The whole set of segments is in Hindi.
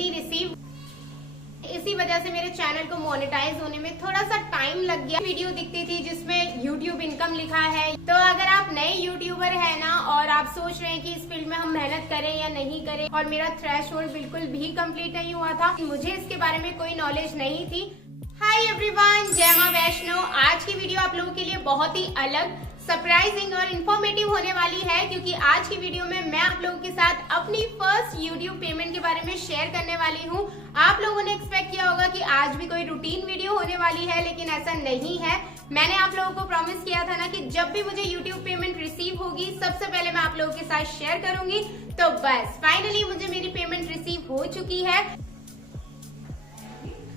कितनी रिसीव, इसी वजह से मेरे चैनल को मोनेटाइज होने में थोड़ा सा टाइम लग गया। वीडियो दिखती थी जिसमें YouTube इनकम लिखा है। तो अगर आप नए यूट्यूबर है ना और आप सोच रहे हैं कि इस फील्ड में हम मेहनत करें या नहीं करें, और मेरा थ्रेशहोल्ड बिल्कुल भी कंप्लीट नहीं हुआ था, मुझे इसके बारे में कोई नॉलेज नहीं थी। हाय एवरीवन, जय मां वैष्णो। आज की वीडियो आप लोगों के लिए बहुत ही अलग, सरप्राइजिंग और इन्फॉर्मेटिव होने वाली है, क्योंकि आज की वीडियो में मैं आप लोगों के साथ अपनी फर्स्ट यूट्यूब पेमेंट के बारे में शेयर करने वाली हूँ। आप लोगों ने एक्सपेक्ट किया होगा कि आज भी कोई रूटीन वीडियो होने वाली है, लेकिन ऐसा नहीं है। मैंने आप लोगों को प्रॉमिस किया था ना कि जब भी मुझे यूट्यूब पेमेंट रिसीव होगी सबसे पहले मैं आप लोगों के साथ शेयर करूंगी। तो बस फाइनली मुझे मेरी पेमेंट रिसीव हो चुकी है।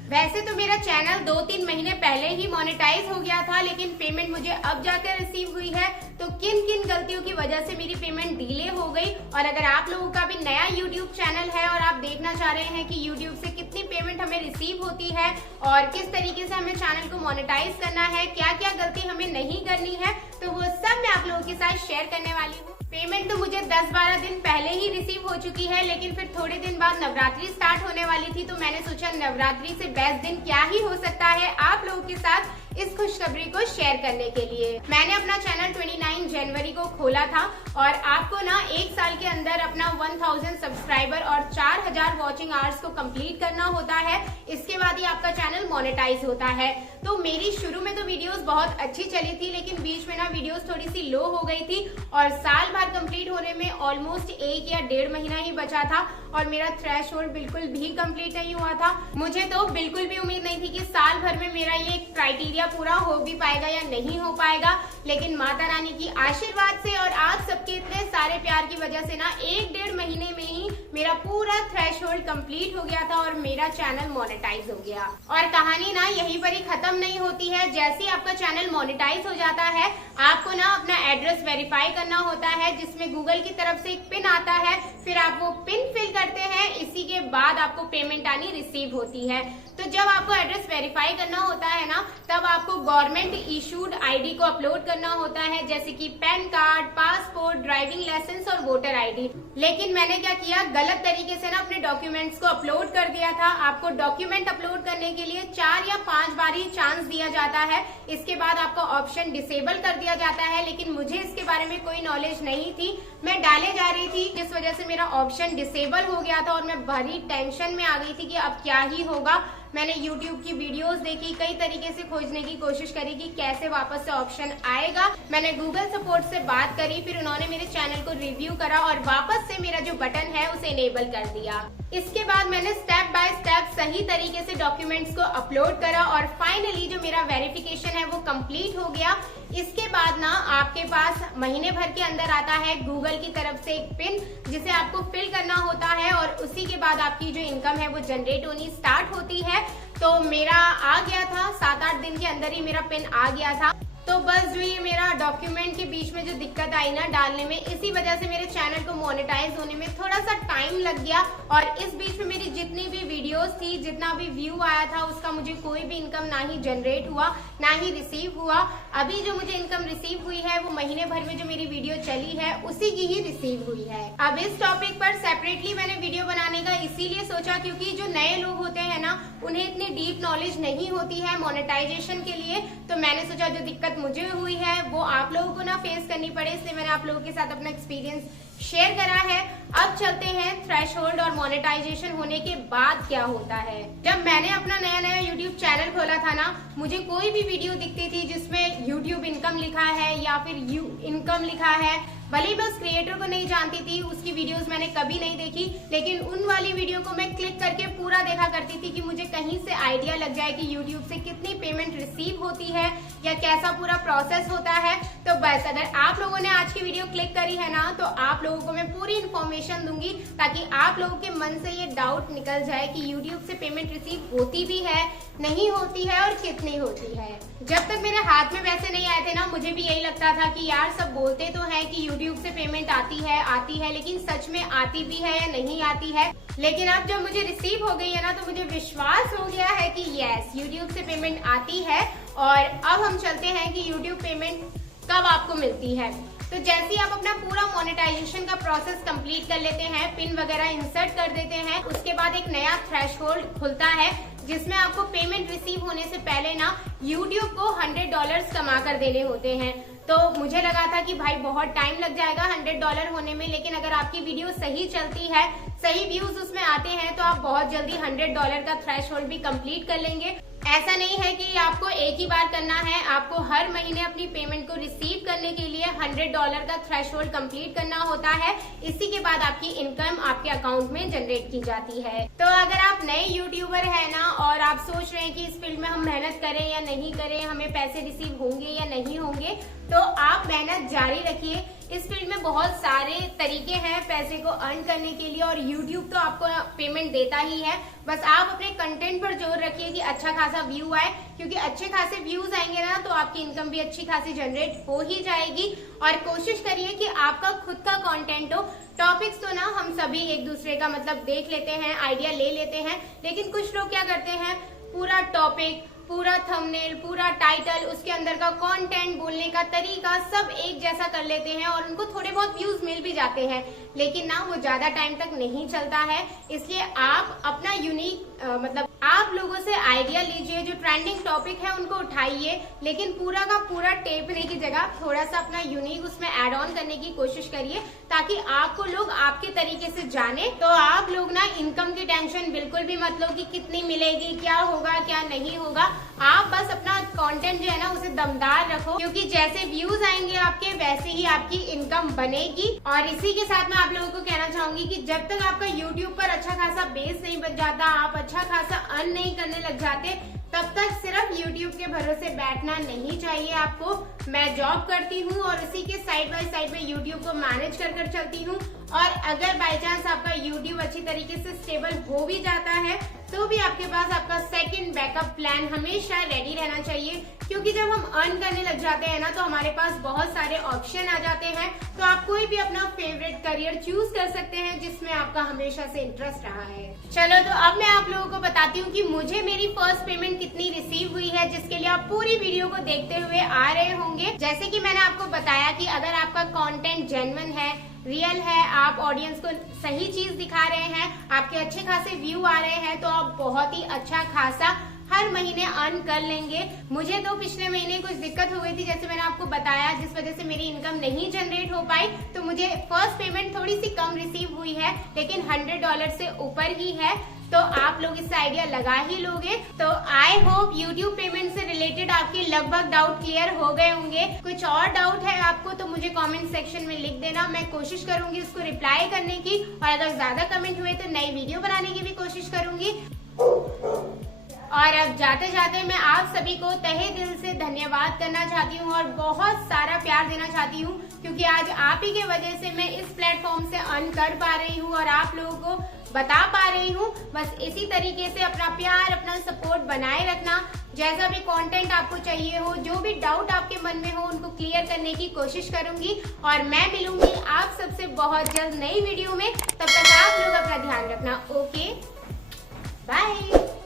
वैसे तो मेरा चैनल 2-3 महीने पहले ही मोनेटाइज हो गया था, लेकिन पेमेंट मुझे अब जाकर रिसीव हुई है। तो किन किन गलतियों की वजह से मेरी पेमेंट डिले हो गई, और अगर आप लोगों का भी नया यूट्यूब चैनल है और आप देखना चाह रहे हैं कि यूट्यूब से कितनी पेमेंट हमें रिसीव होती है और किस तरीके से हमें चैनल को मोनेटाइज करना है, क्या क्या गलती हमें नहीं करनी है, तो वो सब मैं आप लोगों के साथ शेयर करने वाली हूँ। पेमेंट तो मुझे 10-12 दिन पहले ही रिसीव हो चुकी है, लेकिन फिर थोड़े दिन बाद नवरात्रि स्टार्ट होने वाली थी, तो मैंने सोचा नवरात्रि से बेस्ट दिन क्या ही हो सकता है आप लोगों के साथ इस खुशखबरी को शेयर करने के लिए। मैंने अपना चैनल 29 जनवरी को खोला था, और आपको ना 1 साल के अंदर अपना 1000 सब्सक्राइबर और 4000 वॉचिंग आवर्स को कंप्लीट करना होता है। इसके बाद ही आपका चैनल मोनेटाइज होता है। तो मेरी शुरू में तो वीडियोस बहुत अच्छी चली थी, लेकिन बीच में ना वीडियोस थोड़ी सी लो हो गई थी, और साल भर कंप्लीट होने में ऑलमोस्ट 1 या 1.5 महीना ही बचा था, और मेरा थ्रेशहोल्ड बिल्कुल भी कंप्लीट नहीं हुआ था। मुझे तो बिल्कुल भी उम्मीद नहीं थी कि साल भर में मेरा ये क्राइटेरिया पूरा हो भी पाएगा या नहीं हो पाएगा, लेकिन माता रानी की आशीर्वाद से और आप सबके इतने सारे प्यार की वजह से ना 1-1.5 महीने में ही मेरा पूरा थ्रेशहोल्ड कंप्लीट हो गया था और मेरा चैनल मोनेटाइज हो गया। और कहानी ना यहीं पर ही खत्म नहीं होती है। जैसे ही आपका चैनल मोनेटाइज हो जाता है, आपको ना अपना एड्रेस वेरीफाई करना होता है, जिसमें गूगल की तरफ से एक पिन आता है। फिर आप वो पिन फिल करते हैं, इसी के बाद आपको पेमेंट आनी रिसीव होती है। तो जब आपको एड्रेस वेरीफाई करना होता है ना, तब आपको गवर्नमेंट इशूड आईडी को अपलोड करना होता है, जैसे कि PAN card, passport, driving licence और वोटर आईडी। लेकिन मैंने क्या किया, गलत तरीके से ना अपने डॉक्यूमेंट्स को अपलोड कर दिया था। आपको डॉक्यूमेंट अपलोड करने के लिए 4 या 5 बार ही चांस दिया जाता है, इसके बाद आपका ऑप्शन डिसेबल कर दिया जाता है। लेकिन मुझे इसके बारे में कोई नॉलेज नहीं थी, मैं डाले जा रही थी, जिस वजह से मेरा ऑप्शन डिसेबल हो गया था और मैं बड़ी टेंशन में आ गई थी कि अब क्या ही होगा। मैंने YouTube की वीडियोस देखी, कई तरीके से खोजने की कोशिश करी कि कैसे वापस से ऑप्शन आएगा। मैंने गूगल सपोर्ट से बात करी, फिर उन्होंने मेरे चैनल को रिव्यू करा और वापस से मेरा जो बटन है उसे इनेबल कर दिया। इसके बाद मैंने स्टेप बाय स्टेप सही तरीके से डॉक्यूमेंट्स को अपलोड करा, और फाइनली जो मेरा वेरिफिकेशन है वो कंप्लीट हो गया। इसके बाद ना आपके पास महीने भर के अंदर आता है गूगल की तरफ से एक पिन, जिसे आपको फिल करना होता है, और उसी के बाद आपकी जो इनकम है वो जनरेट होनी स्टार्ट होती है। तो मेरा आ गया था, 7-8 दिन के अंदर ही मेरा पिन आ गया था। तो बस जो ये मेरा डॉक्यूमेंट के बीच में जो दिक्कत आई ना डालने में, इसी वजह से मेरे चैनल को मोनेटाइज होने में थोड़ा सा टाइम लग गया, और इस बीच में मेरी जितनी भी वीडियोस थी, जितना भी व्यू आया था, उसका मुझे कोई भी इनकम ना ही जनरेट हुआ ना ही रिसीव हुआ। अभी जो मुझे इनकम रिसीव हुई है वो महीने भर में जो मेरी वीडियो चली है उसी की ही रिसीव हुई है। अब इस टॉपिक पर सेपरेटली मैंने वीडियो बनाने का इसीलिए सोचा, क्योंकि जो नए लोग होते हैं ना, उन्हें इतनी डीप नॉलेज नहीं होती है मोनेटाइजेशन के लिए। तो मैंने सोचा जो दिक्कत मुझे हुई है वो आप लोगों को ना फेस करनी पड़े, इसलिए मैंने आप लोगों के साथ अपना एक्सपीरियंस शेयर करा है। अब चलते हैं थ्रेशहोल्ड और मोनेटाइजेशन होने के बाद क्या होता है। जब मैंने अपना नया यूट्यूब चैनल खोला था ना, मुझे कोई भी वीडियो दिखती थी जिसमें यूट्यूब इनकम लिखा है या फिर यू इनकम लिखा है, भले ही मैं उस क्रिएटर को नहीं जानती थी, उसकी वीडियोस मैंने कभी नहीं देखी, लेकिन उन वाली वीडियो को मैं क्लिक करके पूरा देखा करती थी कि मुझे कहीं से आइडिया लग जाए कि यूट्यूब से कितनी पेमेंट रिसीव होती है या कैसा पूरा प्रोसेस होता है। तो बस अगर आप लोगों ने आज की वीडियो क्लिक करी है ना, तो आप लोगों को मैं पूरी इन्फॉर्मेशन दूंगी, ताकि आप लोगों के मन से ये डाउट निकल जाए कि यूट्यूब से पेमेंट रिसीव होती भी है, नहीं होती है और कितनी होती है। जब तक मेरे हाथ में पैसे नहीं आए थे ना, मुझे भी यही लगता था कि यार सब बोलते तो हैं कि यूट्यूब से पेमेंट आती है, लेकिन सच में आती भी है या नहीं आती है। लेकिन अब जब मुझे रिसीव हो गई है ना, तो मुझे विश्वास हो गया है कि यस, यूट्यूब से पेमेंट आती है। और अब हम चलते हैं कि यूट्यूब पेमेंट कब आपको मिलती है। तो जैसे ही आप अपना पूरा मोनेटाइजेशन का प्रोसेस कंप्लीट कर लेते हैं, पिन वगैरह इंसर्ट कर देते हैं, उसके बाद एक नया थ्रेशहोल्ड खुलता है जिसमें आपको पेमेंट रिसीव होने से पहले ना यूट्यूब को $100 कमा कर देने होते हैं। तो मुझे लगा था कि भाई बहुत टाइम लग जाएगा $100 होने में, लेकिन अगर आपकी वीडियो सही चलती है, सही व्यूज उसमें आते हैं, तो आप बहुत जल्दी $100 का थ्रेशहोल्ड भी कंप्लीट कर लेंगे। ऐसा नहीं है कि आपको एक ही बार करना है, आपको हर महीने अपनी पेमेंट को रिसीव करने के लिए $100 का थ्रेशहोल्ड कंप्लीट करना होता है। इसी के बाद आपकी इनकम आपके अकाउंट में जनरेट की जाती है। तो अगर आप नए यूट्यूबर है ना और आप सोच रहे हैं कि इस फील्ड में हम मेहनत करें या नहीं करें, हमें पैसे रिसीव होंगे या नहीं होंगे, तो आप मेहनत जारी रखिए। इस फील्ड में बहुत सारे तरीके हैं पैसे को अर्न करने के लिए और YouTube तो आपको पेमेंट देता ही है। बस आप अपने कंटेंट पर जोर रखिए कि अच्छा खासा व्यू आए, क्योंकि अच्छे खासे व्यूज आएंगे ना तो आपकी इनकम भी अच्छी खासी जनरेट हो ही जाएगी। और कोशिश करिए कि आपका खुद का कंटेंट हो। टॉपिक्स तो ना हम सभी एक दूसरे का मतलब देख लेते हैं, आइडिया ले लेते हैं, लेकिन कुछ लोग क्या करते हैं, पूरा टॉपिक, पूरा थंबनेल, पूरा टाइटल, उसके अंदर का कंटेंट, बोलने का तरीका सब एक जैसा कर लेते हैं और उनको थोड़े बहुत व्यूज मिल भी जाते हैं, लेकिन ना वो ज्यादा टाइम तक नहीं चलता है। इसलिए आप अपना यूनिक मतलब आप लोगों से आइडिया लीजिए, जो ट्रेंडिंग टॉपिक है उनको उठाइए, लेकिन पूरा का पूरा टेपने की जगह थोड़ा सा अपना यूनिक उसमें ऐड ऑन करने की कोशिश करिए, ताकि आपको लोग आपके तरीके से जाने। तो आप लोग ना इनकम की टेंशन बिल्कुल भी मत लो कि कितनी मिलेगी, क्या होगा क्या नहीं होगा। आप बस अपना कंटेंट जो है ना उसे दमदार रखो, क्योंकि जैसे व्यूज आएंगे आपके वैसे ही आपकी इनकम बनेगी। और इसी के साथ मैं आप लोगों को कहना चाहूंगी कि जब तक आपका यूट्यूब पर अच्छा खासा बेस नहीं बन जाता, आप अच्छा खासा अर्न नहीं करने लग जाते, तब तक सिर्फ YouTube के भरोसे बैठना नहीं चाहिए आपको। मैं जॉब करती हूँ और इसी के साइड बाय साइड में YouTube को मैनेज कर चलती हूँ। और अगर बाय चांस आपका YouTube अच्छी तरीके से स्टेबल हो भी जाता है, तो भी आपके पास आपका सेकंड बैकअप प्लान हमेशा रेडी रहना चाहिए, क्योंकि जब हम अर्न करने लग जाते हैं ना तो हमारे पास बहुत सारे ऑप्शन आ जाते हैं। तो आप कोई भी अपना फेवरेट करियर चूज कर सकते हैं जिसमें आपका हमेशा से इंटरेस्ट रहा है। चलो तो अब मैं आप लोगों को बताती हूँ कि मुझे मेरी फर्स्ट पेमेंट कितनी रिसीव हुई है, जिसके लिए आप पूरी वीडियो को देखते हुए आ रहे होंगे। जैसे कि मैंने आपको बताया कि अगर आपका कंटेंट जेन्युइन है, रियल है, आप ऑडियंस को सही चीज दिखा रहे हैं, आपके अच्छे खासे व्यू आ रहे हैं, तो आप बहुत ही अच्छा खासा हर महीने अर्न कर लेंगे। मुझे तो पिछले महीने कुछ दिक्कत हो गई थी, जैसे मैंने आपको बताया, जिस वजह से मेरी इनकम नहीं जनरेट हो पाई, तो मुझे फर्स्ट पेमेंट थोड़ी सी कम रिसीव हुई है, लेकिन $100 से ऊपर ही है। तो आप लोग इससे आइडिया लगा ही लोगे। तो आई होप YouTube पेमेंट से रिलेटेड आपके लगभग डाउट क्लियर हो गए होंगे। कुछ और डाउट है आपको तो मुझे कमेंट सेक्शन में लिख देना, मैं कोशिश करूंगी उसको रिप्लाई करने की। और अगर ज्यादा कमेंट हुए तो नई वीडियो बनाने की भी कोशिश करूंगी। और अब जाते जाते मैं आप सभी को तहे दिल से धन्यवाद करना चाहती हूँ और बहुत सारा प्यार देना चाहती हूँ, क्योंकि आज आप ही के वजह से मैं इस प्लेटफॉर्म से अर्न कर पा रही हूँ और आप लोगों को बता पा रही हूँ। बस इसी तरीके से अपना प्यार, अपना सपोर्ट बनाए रखना। जैसा भी कंटेंट आपको चाहिए हो, जो भी डाउट आपके मन में हो, उनको क्लियर करने की कोशिश करूंगी। और मैं मिलूंगी आप सबसे बहुत जल्द नई वीडियो में। तब तक आप लोग अपना ध्यान रखना। Okay, bye.